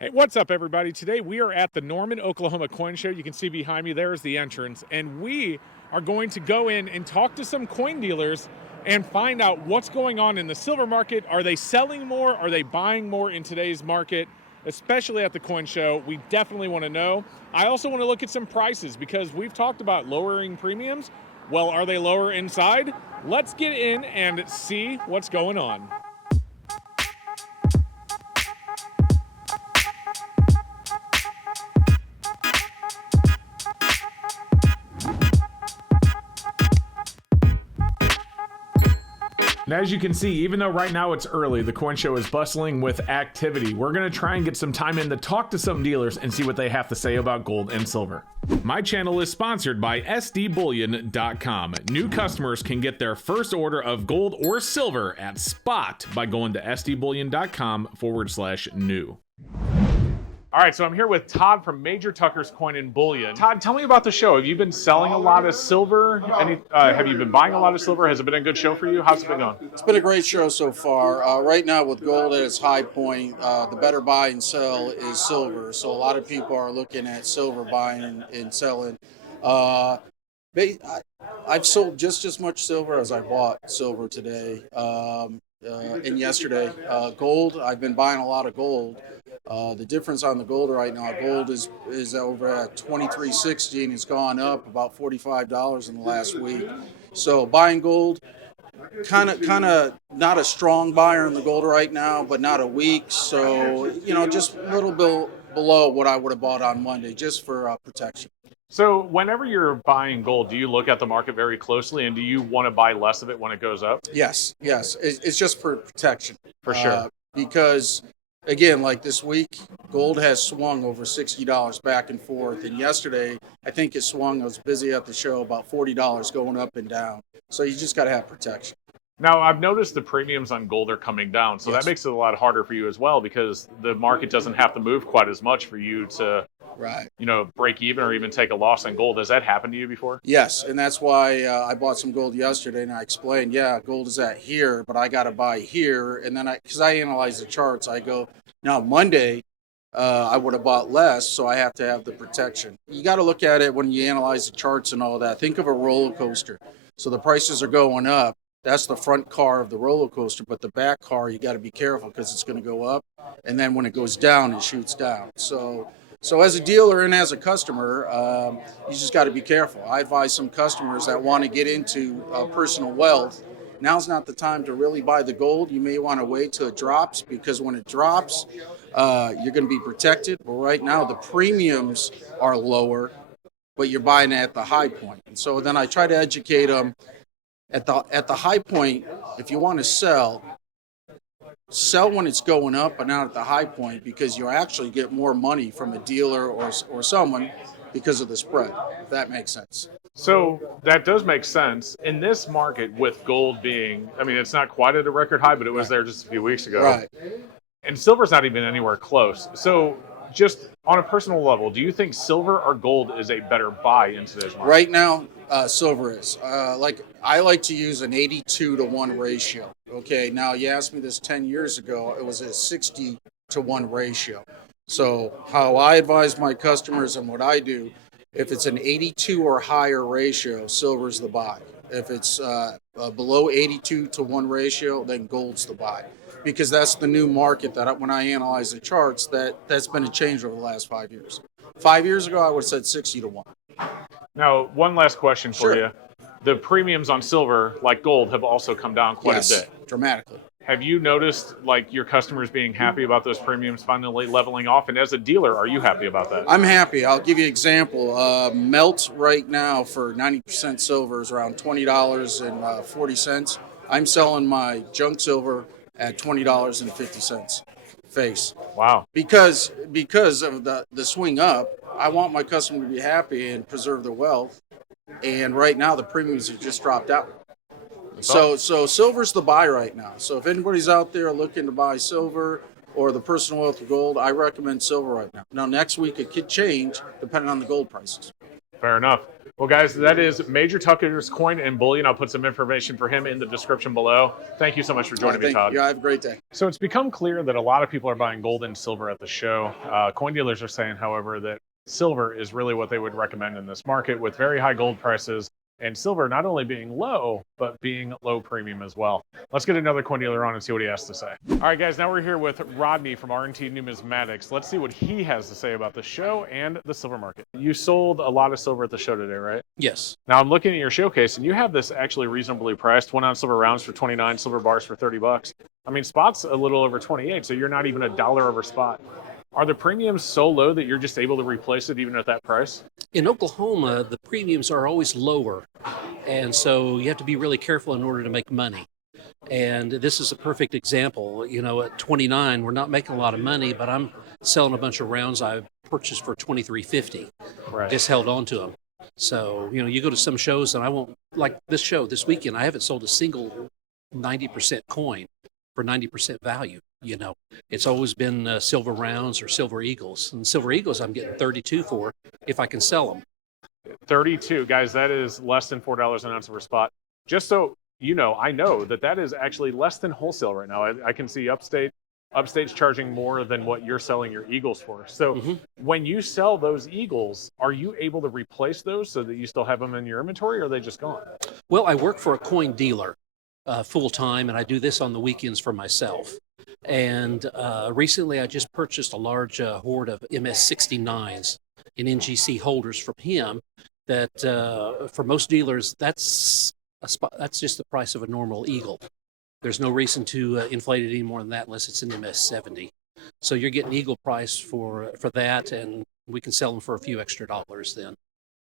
Hey, what's up, everybody? Today we are at the Norman, Oklahoma Coin Show. You can see behind me there is the entrance, and we are going to go in and talk to some coin dealers and find out what's going on in the silver market. Are they selling more? Are they buying more in today's market, especially at the coin show? We definitely want to know. I also want to look at some prices because we've talked about lowering premiums. Well, are they lower inside? Let's get in and see what's going on. And as you can see, even though right now it's early, the coin show is bustling with activity. We're going to try and get some time in to talk to some dealers and see what they have to say about gold and silver. My channel is sponsored by sdbullion.com. New customers can get their first order of gold or silver at spot by going to sdbullion.com/new. All right, so I'm here with Todd from Major Tucker's Coin and Bullion. Todd, tell me about the show. Have you been selling a lot of silver? Have you been buying a lot of silver? Has it been a good show for you? How's it been going? It's been a great show so far. Right now, with gold at its high point, the better buy and sell is silver. So a lot of people are looking at silver buying and selling. I've sold just as much silver as I bought silver today and yesterday. Gold, I've been buying a lot of gold. The difference on the gold right now, gold is over at $23.60 and it's gone up about $45 in the last week. So buying gold, kind of not a strong buyer in the gold right now, but not a weak. So, just a little bit below what I would have bought on Monday, just for protection. So whenever you're buying gold, do you look at the market very closely, and do you want to buy less of it when it goes up? Yes. It's just for protection. For sure. Because, again, like this week, gold has swung over $60 back and forth. And yesterday, I think it swung, I was busy at the show, about $40 going up and down. So you just got to have protection. Now, I've noticed the premiums on gold are coming down, so Yes. that makes it a lot harder for you as well, because the market doesn't have to move quite as much for you to, Right. break even or even take a loss on gold. Has that happened to you before? Yes, and that's why I bought some gold yesterday, and I explained, gold is at here, but I got to buy here. And then because I analyze the charts, I go, now Monday, I would have bought less, so I have to have the protection. You got to look at it when you analyze the charts and all that. Think of a roller coaster. So the prices are going up. That's the front car of the roller coaster, but the back car, you got to be careful because it's going to go up, and then when it goes down, it shoots down. So as a dealer and as a customer, you just got to be careful. I advise some customers that want to get into personal wealth. Now's not the time to really buy the gold. You may want to wait till it drops, because when it drops, you're going to be protected. But right now, the premiums are lower, but you're buying at the high point. And so then I try to educate them at the high point. If you want to sell when it's going up, but not at the high point, because you actually get more money from a dealer or someone because of the spread, if that makes sense. So that does make sense. In this market, with gold being, it's not quite at a record high, but it was there just a few weeks ago. Right. And silver's not even anywhere close. So just on a personal level, do you think silver or gold is a better buy in today's market? Right now, silver is. I like to use an 82-to-1 ratio. Okay, now you asked me this 10 years ago, it was a 60-to-1 ratio. So how I advise my customers and what I do, if it's an 82 or higher ratio, silver's the buy. If it's below 82-to-1 ratio, then gold's the buy. Because that's the new market that when I analyze the charts, that's been a change over the last 5 years. 5 years ago, I would have said 60-to-1. Now, one last question for Sure. you. The premiums on silver, like gold, have also come down quite a bit. Dramatically. Have you noticed your customers being happy about those premiums finally leveling off? And as a dealer, are you happy about that? I'm happy. I'll give you an example. Melt right now for 90% silver is around $20.40. I'm selling my junk silver at $20.50 face. Wow. Because of the swing up, I want my customer to be happy and preserve their wealth. And right now the premiums have just dropped out. So silver's the buy right now. So if anybody's out there looking to buy silver or the personal wealth of gold, I recommend silver right now. Now next week it could change depending on the gold prices. Fair enough. Well, guys, that is Major Tucker's Coin and Bullion. I'll put some information for him in the description below. Thank you so much for joining me, Todd. Yeah, have a great day. So it's become clear that a lot of people are buying gold and silver at the show. Coin dealers are saying, however, that silver is really what they would recommend in this market with very high gold prices and silver not only being low, but being low premium as well. Let's get another coin dealer on and see what he has to say. All right, guys, now we're here with Rodney from R&T Numismatics. Let's see what he has to say about the show and the silver market. You sold a lot of silver at the show today, right? Yes. Now I'm looking at your showcase, and you have this actually reasonably priced. 1 ounce silver rounds for 29, silver bars for 30 bucks. I mean, spot's a little over 28, so you're not even $1 over spot. Are the premiums so low that you're just able to replace it even at that price? In Oklahoma, the premiums are always lower, and so you have to be really careful in order to make money. And this is a perfect example. You know, at 29, we're not making a lot of money, but I'm selling a bunch of rounds I purchased for $23.50. Right. Just held on to them. So, you know, you go to some shows, and I won't, like this show this weekend, I haven't sold a single 90% coin for 90% value. You know, it's always been silver rounds or silver eagles. And silver eagles, I'm getting 32 for if I can sell them. 32, guys, that is less than $4 an ounce over spot. Just so you know, I know that is actually less than wholesale right now. I can see Upstate's charging more than what you're selling your eagles for. So when you sell those eagles, are you able to replace those so that you still have them in your inventory, or are they just gone? Well, I work for a coin dealer full time, and I do this on the weekends for myself. And recently I just purchased a large hoard of MS69s in NGC holders from him that for most dealers, that's just the price of a normal eagle. There's no reason to inflate it any more than that unless it's an MS70. So you're getting eagle price for that, and we can sell them for a few extra dollars then.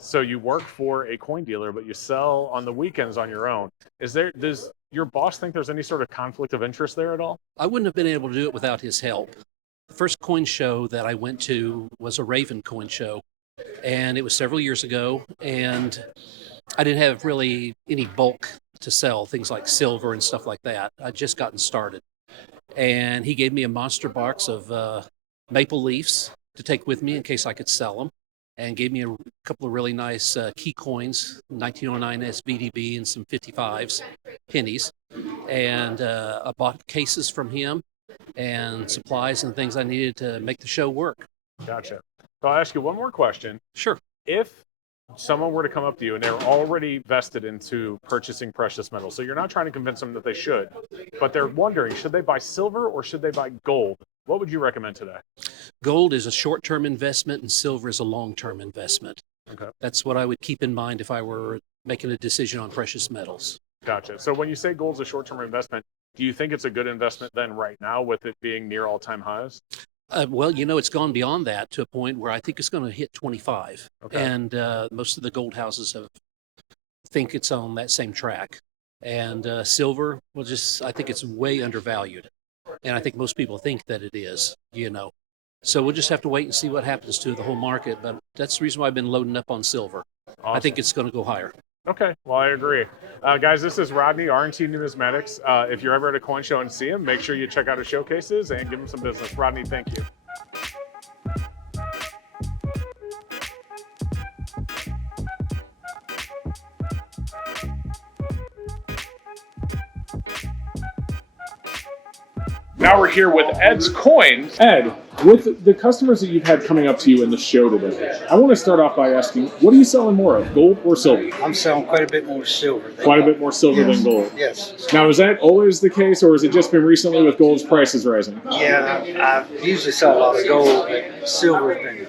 So you work for a coin dealer, but you sell on the weekends on your own. Does your boss think there's any sort of conflict of interest there at all? I wouldn't have been able to do it without his help. The first coin show that I went to was a Raven coin show, and it was several years ago, and I didn't have really any bulk to sell, things like silver and stuff like that. I'd just gotten started. And he gave me a monster box of maple leafs to take with me in case I could sell them, and gave me a couple of really nice key coins, 1909 SVDB and some 55s, pennies. And I bought cases from him and supplies and things I needed to make the show work. Gotcha. So I'll ask you one more question. Sure. If someone were to come up to you and they're already vested into purchasing precious metals, so you're not trying to convince them that they should, but they're wondering, should they buy silver or should they buy gold? What would you recommend today? Gold is a short-term investment and silver is a long-term investment. Okay. That's what I would keep in mind if I were making a decision on precious metals. Gotcha. So when you say gold's a short-term investment, do you think it's a good investment then right now with it being near all-time highs? Well, you know, it's gone beyond that to a point where I think it's going to hit 25. Okay. And most of the gold houses think it's on that same track. And silver, I think it's way undervalued. And I think most people think that it is, you know. So we'll just have to wait and see what happens to the whole market. But that's the reason why I've been loading up on silver. Awesome. I think it's going to go higher. Okay, well, I agree. Guys, this is Rodney, R&T Numismatics. If you're ever at a coin show and see him, make sure you check out his showcases and give him some business. Rodney, thank you. Now we're here with Ed's Coins. Ed, with the customers that you've had coming up to you in the show today, I want to start off by asking, what are you selling more of, gold or silver? I'm selling quite a bit more silver. Quite a bit more silver than gold. Yes. Now, is that always the case, or has it just been recently with gold's prices rising? Yeah, I usually sell a lot of gold, but silver's been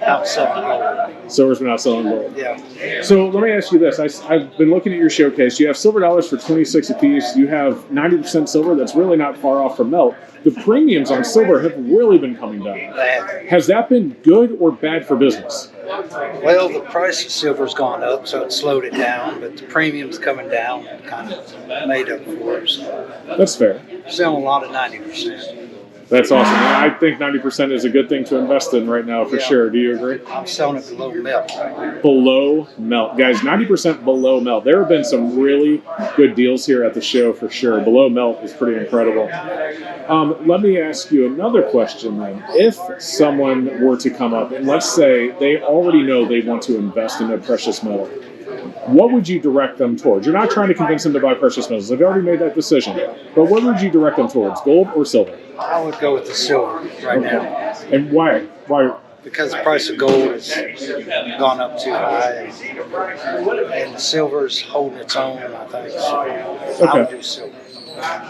outselling gold. Silver's been outselling gold. Yeah. So let me ask you this. I've been looking at your showcase. You have silver dollars for 26 a piece. You have 90% silver that's really not far off from melt. The premiums on silver have really been coming down. Has that been good or bad for business? Well, the price of silver's gone up, so it slowed it down, but the premium's coming down and kind of made up for it. So That's fair. selling a lot of 90%. That's awesome. And I think 90% is a good thing to invest in right now for sure. Do you agree? I'm selling it below melt right now. Below melt. Guys, 90% below melt. There have been some really good deals here at the show for sure. Below melt is pretty incredible. Let me ask you another question then. If someone were to come up and let's say they already know they want to invest in a precious metal, what would you direct them towards? You're not trying to convince them to buy precious metals. They've already made that decision. But what would you direct them towards, gold or silver? I would go with the silver right now. And why? Why? Because the price of gold has gone up too high, and the silver's holding its own, I think. So I would do silver.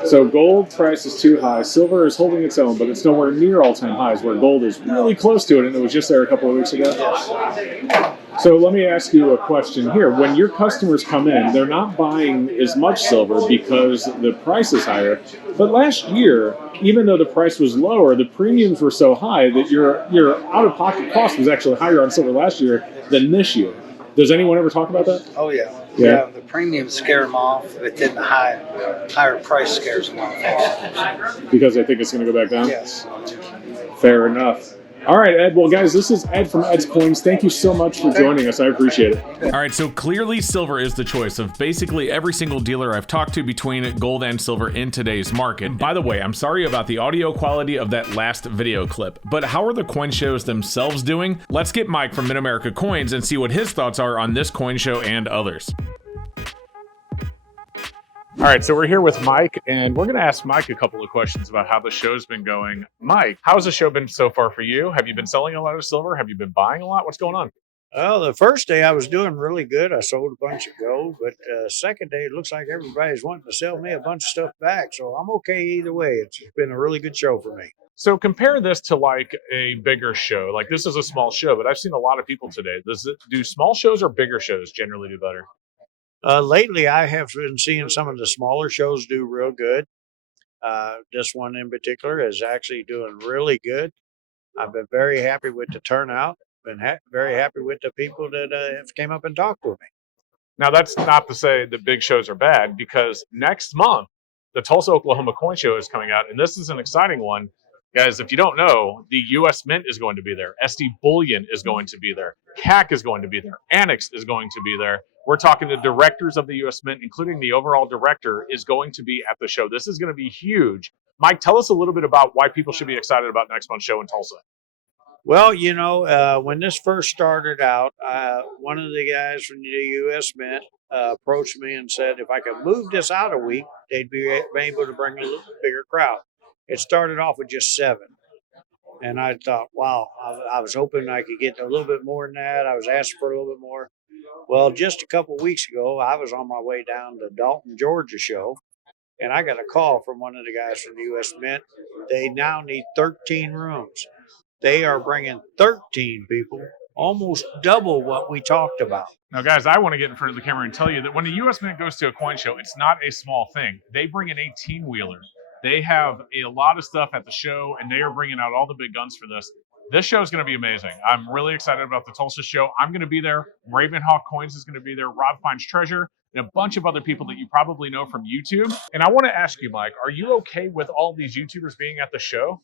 So gold price is too high. Silver is holding its own, but it's nowhere near all-time highs, where gold is really close to it, and it was just there a couple of weeks ago. So let me ask you a question here. When your customers come in, they're not buying as much silver because the price is higher. But last year, even though the price was lower, the premiums were so high that your out-of-pocket cost was actually higher on silver last year than this year. Does anyone ever talk about that? Oh, yeah. Yeah, the premiums scare them off, but then the higher price scares them off. Because they think it's going to go back down? Yes. Fair enough. All right, Ed. Well, guys, this is Ed from Ed's Coins. Thank you so much for joining us. I appreciate it. All right, so clearly silver is the choice of basically every single dealer I've talked to between gold and silver in today's market. By the way, I'm sorry about the audio quality of that last video clip, but how are the coin shows themselves doing? Let's get Mike from Mid-America Coins and see what his thoughts are on this coin show and others. All right, so we're here with Mike, and we're going to ask Mike a couple of questions about how the show's been going. Mike, how's the show been so far for you? Have you been selling a lot of silver? Have you been buying a lot? What's going on? Well, the first day I was doing really good. I sold a bunch of gold, but second day it looks like everybody's wanting to sell me a bunch of stuff back. So I'm okay either way. It's been a really good show for me. So compare this to like a bigger show. Like this is a small show, but I've seen a lot of people today. Do small shows or bigger shows generally do better? Lately, I have been seeing some of the smaller shows do real good. This one in particular is actually doing really good. I've been very happy with the turnout. Been very happy with the people that have came up and talked with me. Now, that's not to say that big shows are bad, because next month, the Tulsa, Oklahoma Coin Show is coming out, and this is an exciting one. Guys, if you don't know, the U.S. Mint is going to be there. SD Bullion is going to be there. CAC is going to be there. Annex is going to be there. We're talking the directors of the U.S. Mint, including the overall director, is going to be at the show. This is going to be huge. Mike, tell us a little bit about why people should be excited about next month's show in Tulsa. Well, you know, when this first started out, one of the guys from the U.S. Mint approached me and said if I could move this out a week, they'd be able to bring a little bigger crowd. It started off with just 7. And I thought, wow, I was hoping I could get a little bit more than that. I was asking for a little bit more. Well, just a couple of weeks ago, I was on my way down to Dalton, Georgia show, and I got a call from one of the guys from the U.S. Mint. They now need 13 rooms. They are bringing 13 people, almost double what we talked about. Now, guys, I want to get in front of the camera and tell you that when the U.S. Mint goes to a coin show, it's not a small thing. They bring an 18-wheeler. They have a lot of stuff at the show, and they are bringing out all the big guns for this. This show is going to be amazing. I'm really excited about the Tulsa show. I'm going to be there. Ravenhawk Coins is going to be there. Rob Finds Treasure, and a bunch of other people that you probably know from YouTube. And I want to ask you, Mike, are you okay with all these YouTubers being at the show?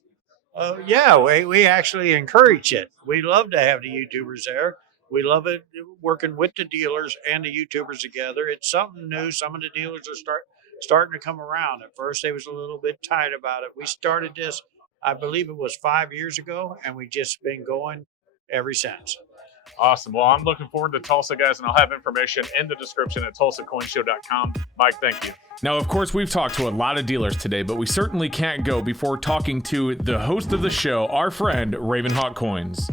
Yeah, we actually encourage it. We love to have the YouTubers there. We love it working with the dealers and the YouTubers together. It's something new. Some of the dealers are starting to come around. At first, they was a little bit tight about it. We started this, I believe it was 5 years ago, and we just been going ever since. Awesome. Well, I'm looking forward to Tulsa, guys, and I'll have information in the description at tulsacoinshow.com. Mike, thank you. Now, of course, we've talked to a lot of dealers today, but we certainly can't go before talking to the host of the show, our friend, Ravenhawk Coins.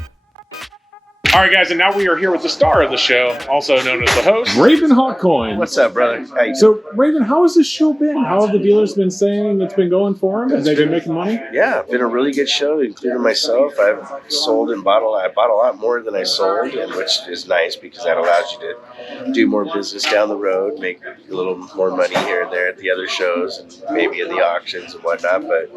All right, guys, and now we are here with the star of the show, also known as the host, Ravenhawk Coins. What's up, brother? How you doing? So, Raven, how has this show been? How have the dealers been saying it's been going for them? Have they been making money? Yeah, been a really good show, including myself. I've sold and bought a lot. I bought a lot more than I sold, and which is nice because that allows you to do more business down the road, make a little more money here and there at the other shows, and maybe in the auctions and whatnot. But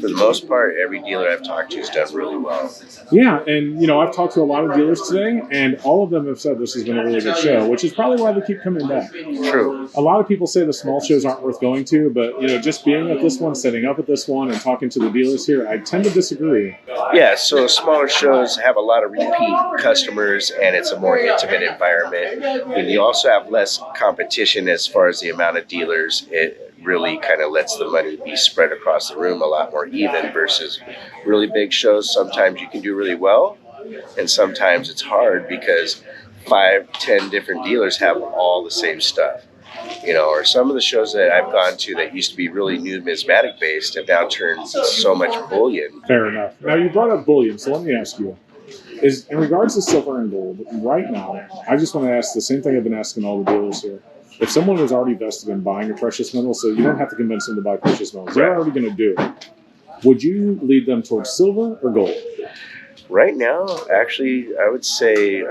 for the most part, every dealer I've talked to has done really well. Yeah, and I've talked to a lot of dealers dealers today, and all of them have said this has been a really good show, which is probably why they keep coming back. True. A lot of people say the small shows aren't worth going to, but just being at this one, setting up at this one, and talking to the dealers here, I tend to disagree. Yeah, so smaller shows have a lot of repeat customers, and it's a more intimate environment. And you also have less competition as far as the amount of dealers. It really kind of lets the money be spread across the room a lot more even versus really big shows. Sometimes you can do really well, and sometimes it's hard because 5-10 different dealers have all the same stuff. Or some of the shows that I've gone to that used to be really numismatic based have now turned so much bullion. Fair enough. Now, you brought up bullion, so let me ask you. Is in regards to silver and gold, right now, I just want to ask the same thing I've been asking all the dealers here. If someone was already vested in buying a precious metal, so you don't have to convince them to buy precious metals, they're already going to do it. Would you lead them towards silver or gold? Right now, actually, I would say,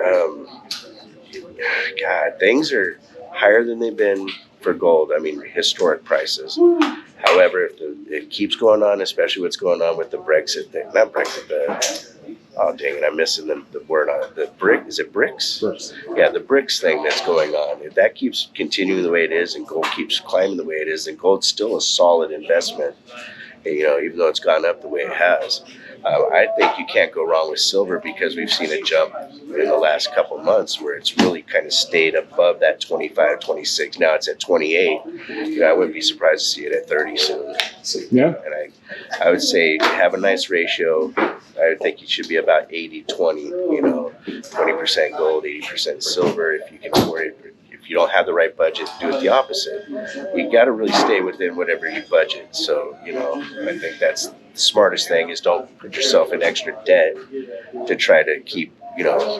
things are higher than they've been for gold. I mean, historic prices. However, if it keeps going on, especially what's going on with the Brexit thing, not Brexit, I'm missing the word on it. Is it BRICS? BRICS. Yeah, the BRICS thing that's going on. If that keeps continuing the way it is and gold keeps climbing the way it is, then gold's still a solid investment, even though it's gone up the way it has. I think you can't go wrong with silver because we've seen a jump in the last couple months where it's really kind of stayed above that 25, 26. Now it's at 28. I wouldn't be surprised to see it at 30 soon. Yeah. And I would say have a nice ratio. I would think you should be about 80-20, 20% gold, 80% silver if you can afford it. If you don't have the right budget, do it the opposite. You got to really stay within whatever you budget. So, I think that's the smartest thing is don't put yourself in extra debt to try to keep,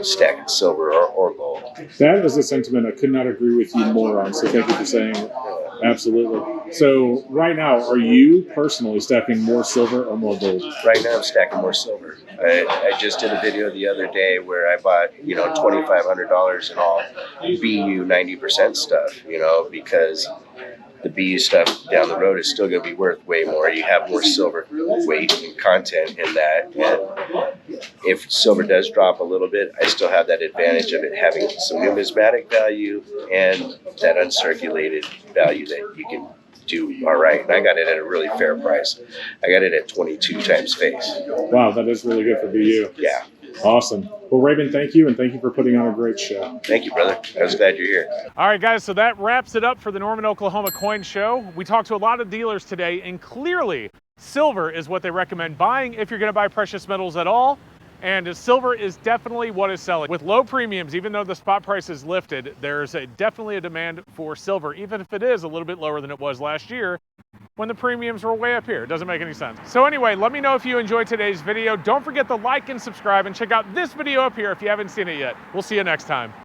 stacking silver or gold. That is a sentiment I could not agree with you more on. So thank you for saying it. Absolutely. So right now, are you personally stacking more silver or more gold? Right now, I'm stacking more silver. I just did a video the other day where I bought, $2,500 in all BU 90% stuff, because the BU stuff down the road is still going to be worth way more. You have more silver weight and content in that. And if silver does drop a little bit, I still have that advantage of it having some numismatic value and that uncirculated value that you can do all right. And I got it at a really fair price. I got it at 22 times face. Wow, that is really good for BU. Yeah. Awesome. Well, Raven, thank you, and thank you for putting on a great show. Thank you, brother. I was glad you're here. All right, guys, so that wraps it up for the Norman, Oklahoma Coin Show. We talked to a lot of dealers today, and clearly silver is what they recommend buying if you're going to buy precious metals at all. And silver is definitely what is selling. With low premiums, even though the spot price is lifted, there's definitely a demand for silver, even if it is a little bit lower than it was last year when the premiums were way up here. It doesn't make any sense. So anyway, let me know if you enjoyed today's video. Don't forget to like and subscribe and check out this video up here if you haven't seen it yet. We'll see you next time.